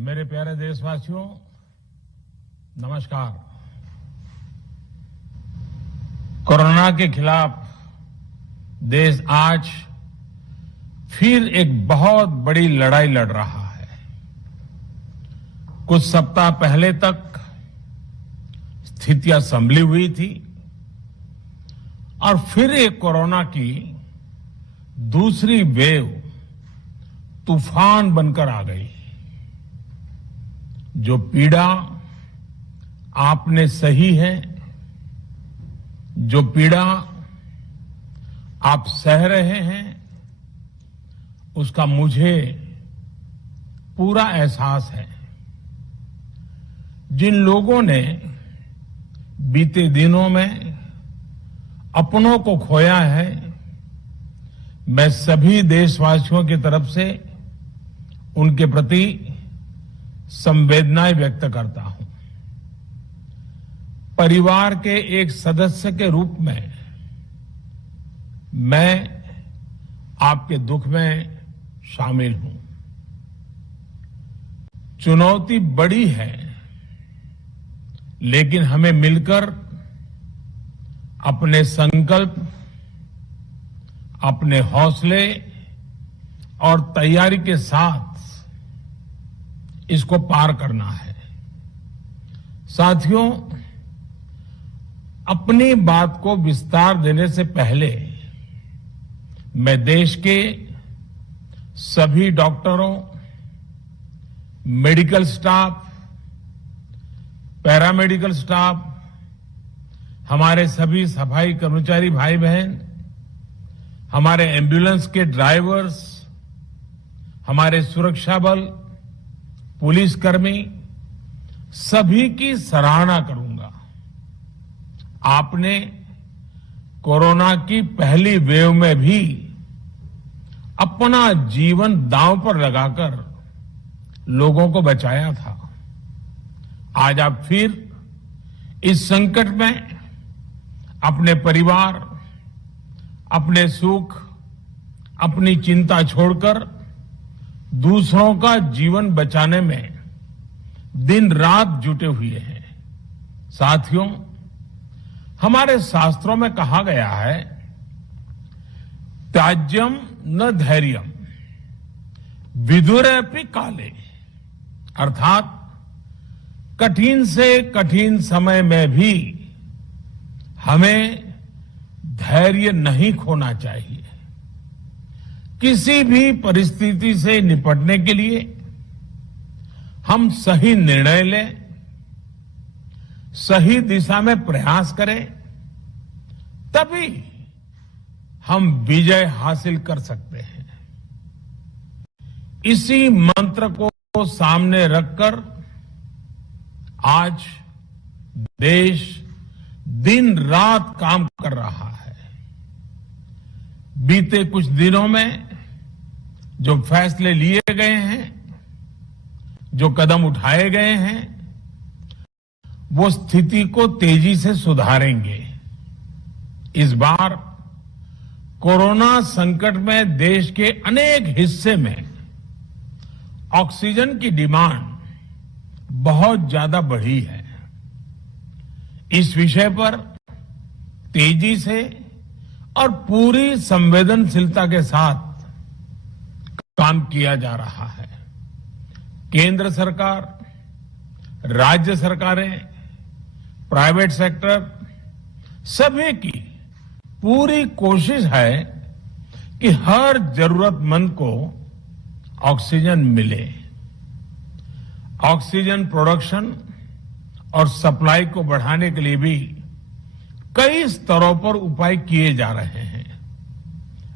मेरे प्यारे देशवासियों, नमस्कार। कोरोना के खिलाफ देश आज फिर एक बहुत बड़ी लड़ाई लड़ रहा है। कुछ सप्ताह पहले तक स्थितियां संभली हुई थी और फिर एक कोरोना की दूसरी वेव तूफान बनकर आ गई। जो पीड़ा आपने सही है, जो पीड़ा आप सह रहे हैं, उसका मुझे पूरा एहसास है। जिन लोगों ने बीते दिनों में अपनों को खोया है, मैं सभी देशवासियों की तरफ से उनके प्रति संवेदनाएं व्यक्त करता हूं। परिवार के एक सदस्य के रूप में मैं आपके दुख में शामिल हूं। चुनौती बड़ी है, लेकिन हमें मिलकर अपने संकल्प, अपने हौसले और तैयारी के साथ इसको पार करना है। साथियों, अपनी बात को विस्तार देने से पहले मैं देश के सभी डॉक्टरों, मेडिकल स्टाफ, पैरामेडिकल स्टाफ, हमारे सभी सफाई कर्मचारी भाई बहन, हमारे एम्बुलेंस के ड्राइवर्स, हमारे सुरक्षा बल, पुलिसकर्मी, सभी की सराहना करूंगा। आपने कोरोना की पहली वेव में भी अपना जीवन दांव पर लगाकर लोगों को बचाया था। आज आप फिर इस संकट में अपने परिवार, अपने सुख, अपनी चिंता छोड़कर दूसरों का जीवन बचाने में दिन रात जुटे हुए हैं। साथियों, हमारे शास्त्रों में कहा गया है, त्याज्यम न धैर्यम विदुरेऽपि काले, अर्थात कठिन से कठिन समय में भी हमें धैर्य नहीं खोना चाहिए। किसी भी परिस्थिति से निपटने के लिए हम सही निर्णय लें, सही दिशा में प्रयास करें, तभी हम विजय हासिल कर सकते हैं। इसी मंत्र को सामने रखकर आज देश दिन रात काम कर रहा है। बीते कुछ दिनों में जो फैसले लिए गए हैं, जो कदम उठाए गए हैं, वो स्थिति को तेजी से सुधारेंगे। इस बार कोरोना संकट में देश के अनेक हिस्से में ऑक्सीजन की डिमांड बहुत ज्यादा बढ़ी है। इस विषय पर तेजी से और पूरी संवेदनशीलता के साथ काम किया जा रहा है। केंद्र सरकार, राज्य सरकारें, प्राइवेट सेक्टर, सभी की पूरी कोशिश है कि हर जरूरतमंद को ऑक्सीजन मिले। ऑक्सीजन प्रोडक्शन और सप्लाई को बढ़ाने के लिए भी कई स्तरों पर उपाय किए जा रहे हैं।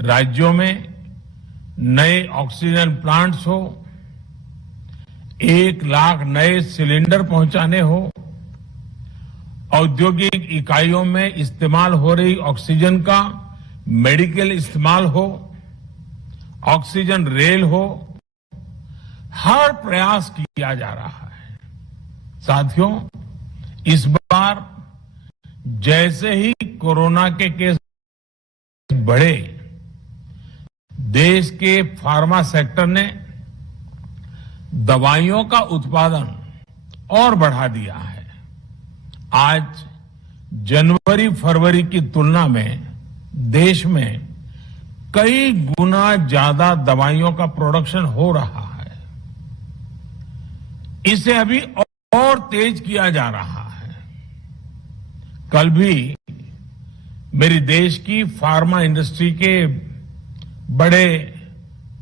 राज्यों में नए ऑक्सीजन प्लांट्स हो, 1 लाख नए सिलेंडर पहुंचाने हो, औद्योगिक इकाइयों में इस्तेमाल हो रही ऑक्सीजन का मेडिकल इस्तेमाल हो, ऑक्सीजन रेल हो, हर प्रयास किया जा रहा है। साथियों, इस बार जैसे ही कोरोना के केस बढ़े, देश के फार्मा सेक्टर ने दवाइयों का उत्पादन और बढ़ा दिया है। आज जनवरी फरवरी की तुलना में देश में कई गुना ज्यादा दवाइयों का प्रोडक्शन हो रहा है। इसे अभी और तेज किया जा रहा है। कल भी मेरी देश की फार्मा इंडस्ट्री के बड़े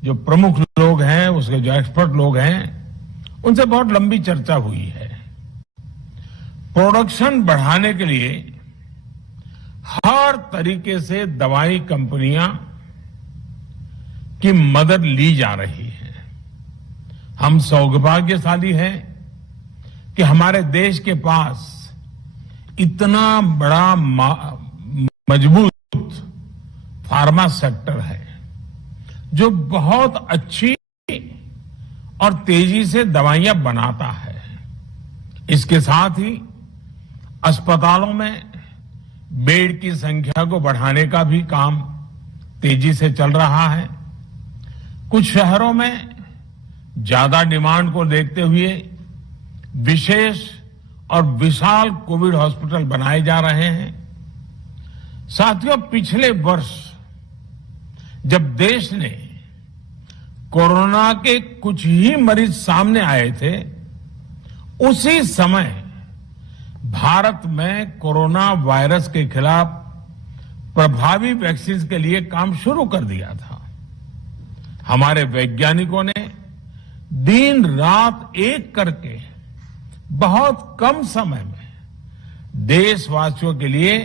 जो प्रमुख लोग हैं, उसके जो एक्सपर्ट लोग हैं, उनसे बहुत लंबी चर्चा हुई है। प्रोडक्शन बढ़ाने के लिए हर तरीके से दवाई कंपनियां की मदद ली जा रही है। हम सौभाग्यशाली हैं कि हमारे देश के पास इतना बड़ा मजबूत फार्मा सेक्टर है जो बहुत अच्छी और तेजी से दवाइयां बनाता है। इसके साथ ही अस्पतालों में बेड की संख्या को बढ़ाने का भी काम तेजी से चल रहा है। कुछ शहरों में ज्यादा डिमांड को देखते हुए विशेष और विशाल कोविड हॉस्पिटल बनाए जा रहे हैं। साथियों, पिछले वर्ष जब देश ने कोरोना के कुछ ही मरीज सामने आए थे, उसी समय भारत में कोरोना वायरस के खिलाफ प्रभावी वैक्सीन के लिए काम शुरू कर दिया था। हमारे वैज्ञानिकों ने दिन रात एक करके बहुत कम समय में देशवासियों के लिए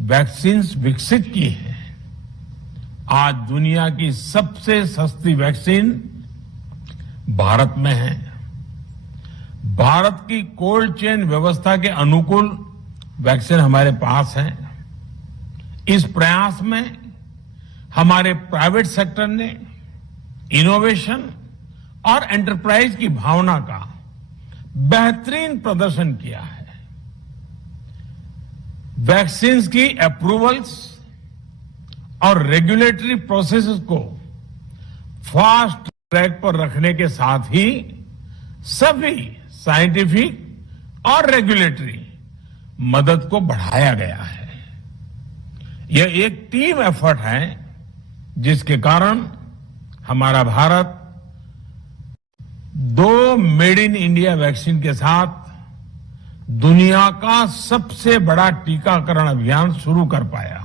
वैक्सीन विकसित की है। आज दुनिया की सबसे सस्ती वैक्सीन भारत में है। भारत की कोल्ड चेन व्यवस्था के अनुकूल वैक्सीन हमारे पास है। इस प्रयास में हमारे प्राइवेट सेक्टर ने इनोवेशन और एंटरप्राइज की भावना का बेहतरीन प्रदर्शन किया है। वैक्सीन की अप्रूवल्स और रेगुलेटरी प्रोसेसेस को फास्ट ट्रैक पर रखने के साथ ही सभी साइंटिफिक और रेगुलेटरी मदद को बढ़ाया गया है। यह एक टीम एफर्ट है जिसके कारण हमारा Bharat 2 made in India vaccine के साथ दुनिया का सबसे बड़ा टीकाकरण अभियान शुरू कर पाया।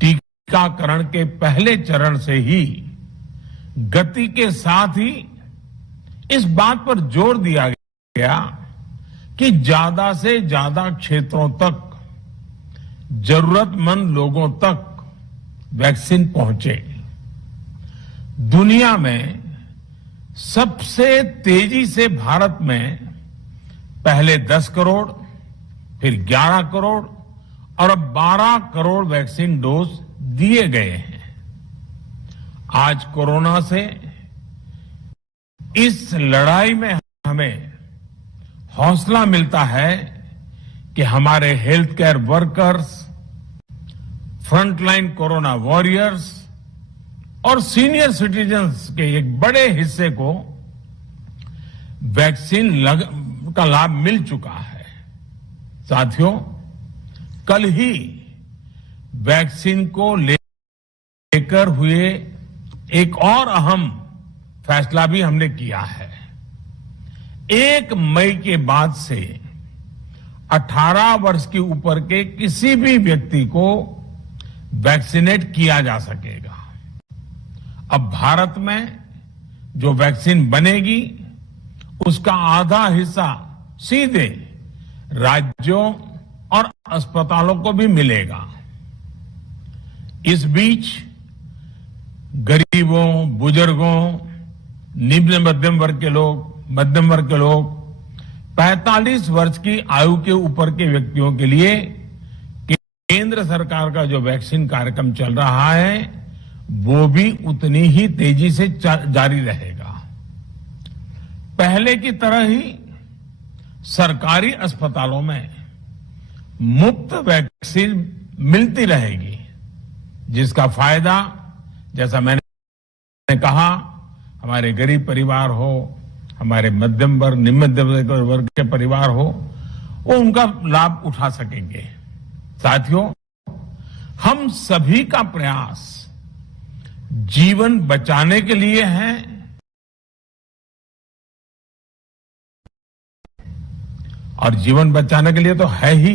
टीकाकरण के पहले चरण से ही गति के साथ ही इस बात पर जोर दिया गया कि ज्यादा से ज्यादा क्षेत्रों तक, जरूरतमंद लोगों तक वैक्सीन पहुंचे। दुनिया में सबसे तेजी से भारत में पहले 10 करोड़, फिर 11 करोड़ और अब 12 करोड़ वैक्सीन डोज दिए गए हैं। आज कोरोना से इस लड़ाई में हमें हौसला मिलता है कि हमारे health care workers, frontline corona warriors और सीनियर सिटीजन्स के एक बड़े हिस्से को वैक्सीन का लाभ मिल चुका है। साथियों, कल ही वैक्सीन को लेकर हुए एक और अहम फैसला भी हमने किया है। 1 मई के बाद से 18 वर्ष के ऊपर के किसी भी व्यक्ति को वैक्सीनेट किया जा सकेगा। अब भारत में जो वैक्सीन बनेगी उसका आधा हिस्सा सीधे राज्यों और अस्पतालों को भी मिलेगा। इस बीच गरीबों, बुजुर्गों, निम्न मध्यम वर्ग के लोग 45 वर्ष की आयु के ऊपर के व्यक्तियों के लिए केंद्र सरकार का जो वैक्सीन कार्यक्रम चल रहा है वो भी उतनी ही तेजी से जारी रहेगा। पहले की तरह ही सरकारी अस्पतालों में मुफ्त वैक्सीन मिलती रहेगी, जिसका फायदा, जैसा मैंने कहा, हमारे गरीब परिवार हो, हमारे मध्यम वर्ग, निम्न मध्यम वर्ग के परिवार हो, वो उनका लाभ उठा सकेंगे। साथियों, हम सभी का प्रयास जीवन बचाने के लिए है और जीवन बचाने के लिए तो है ही।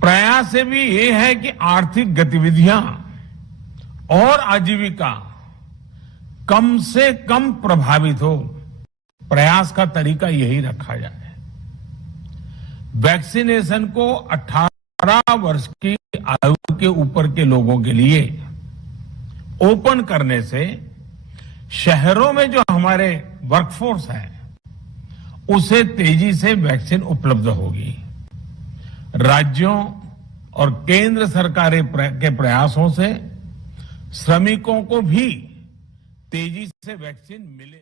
प्रयास से भी ये है कि आर्थिक गतिविधियां और आजीविका कम से कम प्रभावित हो। प्रयास का तरीका यही रखा जाए। वैक्सीनेशन को 18 वर्ष की आयु के ऊपर के लोगों के लिए ओपन करने से शहरों में जो हमारे वर्कफोर्स है उसे तेजी से वैक्सीन उपलब्ध होगी। राज्यों और केंद्र सरकार के प्रयासों से श्रमिकों को भी तेजी से वैक्सीन मिले।